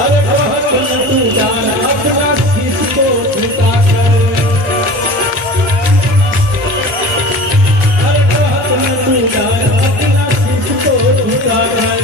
अरे बहुत तू जान अपना किसको झुका कर अरे बहुत तू जान अपना किसको झुका कर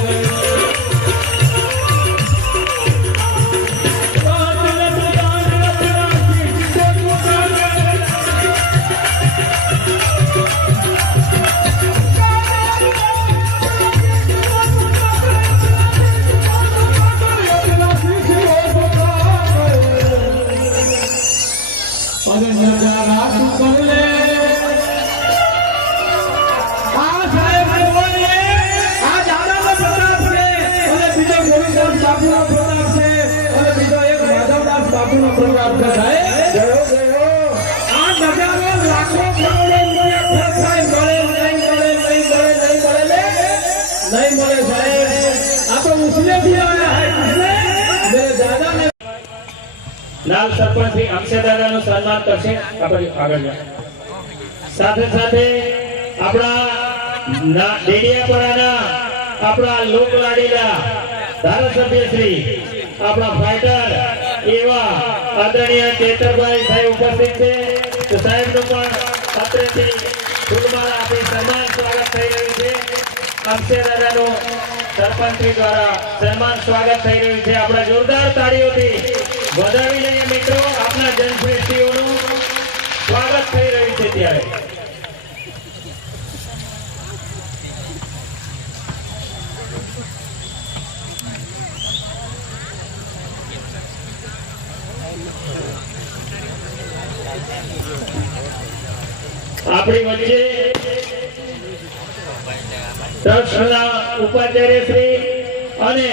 नाल सरपंच श्री अक्षय दादा નું સન્માન કરશે આપણે આગળ સાથે સાથે આપણા ડેડિયાપરાના આપણા લોકલાડીલા ધારાસભ્ય શ્રી આપણા ફાઈટર એવા આદરણીય ચેતરભાઈ સાહેબ ઉપસ્થિત છે તો સાહેબનું પણ અત્રેથી ફૂલમાળા આપી સન્માન સ્વાગત થઈ રહ્યું છે અક્ષય દાદાનું સરપંચ દ્વારા સન્માન સ્વાગત થઈ રહ્યું છે આપણા જોરદાર તાળીઓથી વધાવી લઈએ મિત્રો આપના જનશ્રેષ્ઠીઓનું સ્વાગત થઈ રહ્યું છે ત્યારે આપણી વચ્ચે ટ્રસ્ટના ઉપાધ્યક્ષ શ્રી અને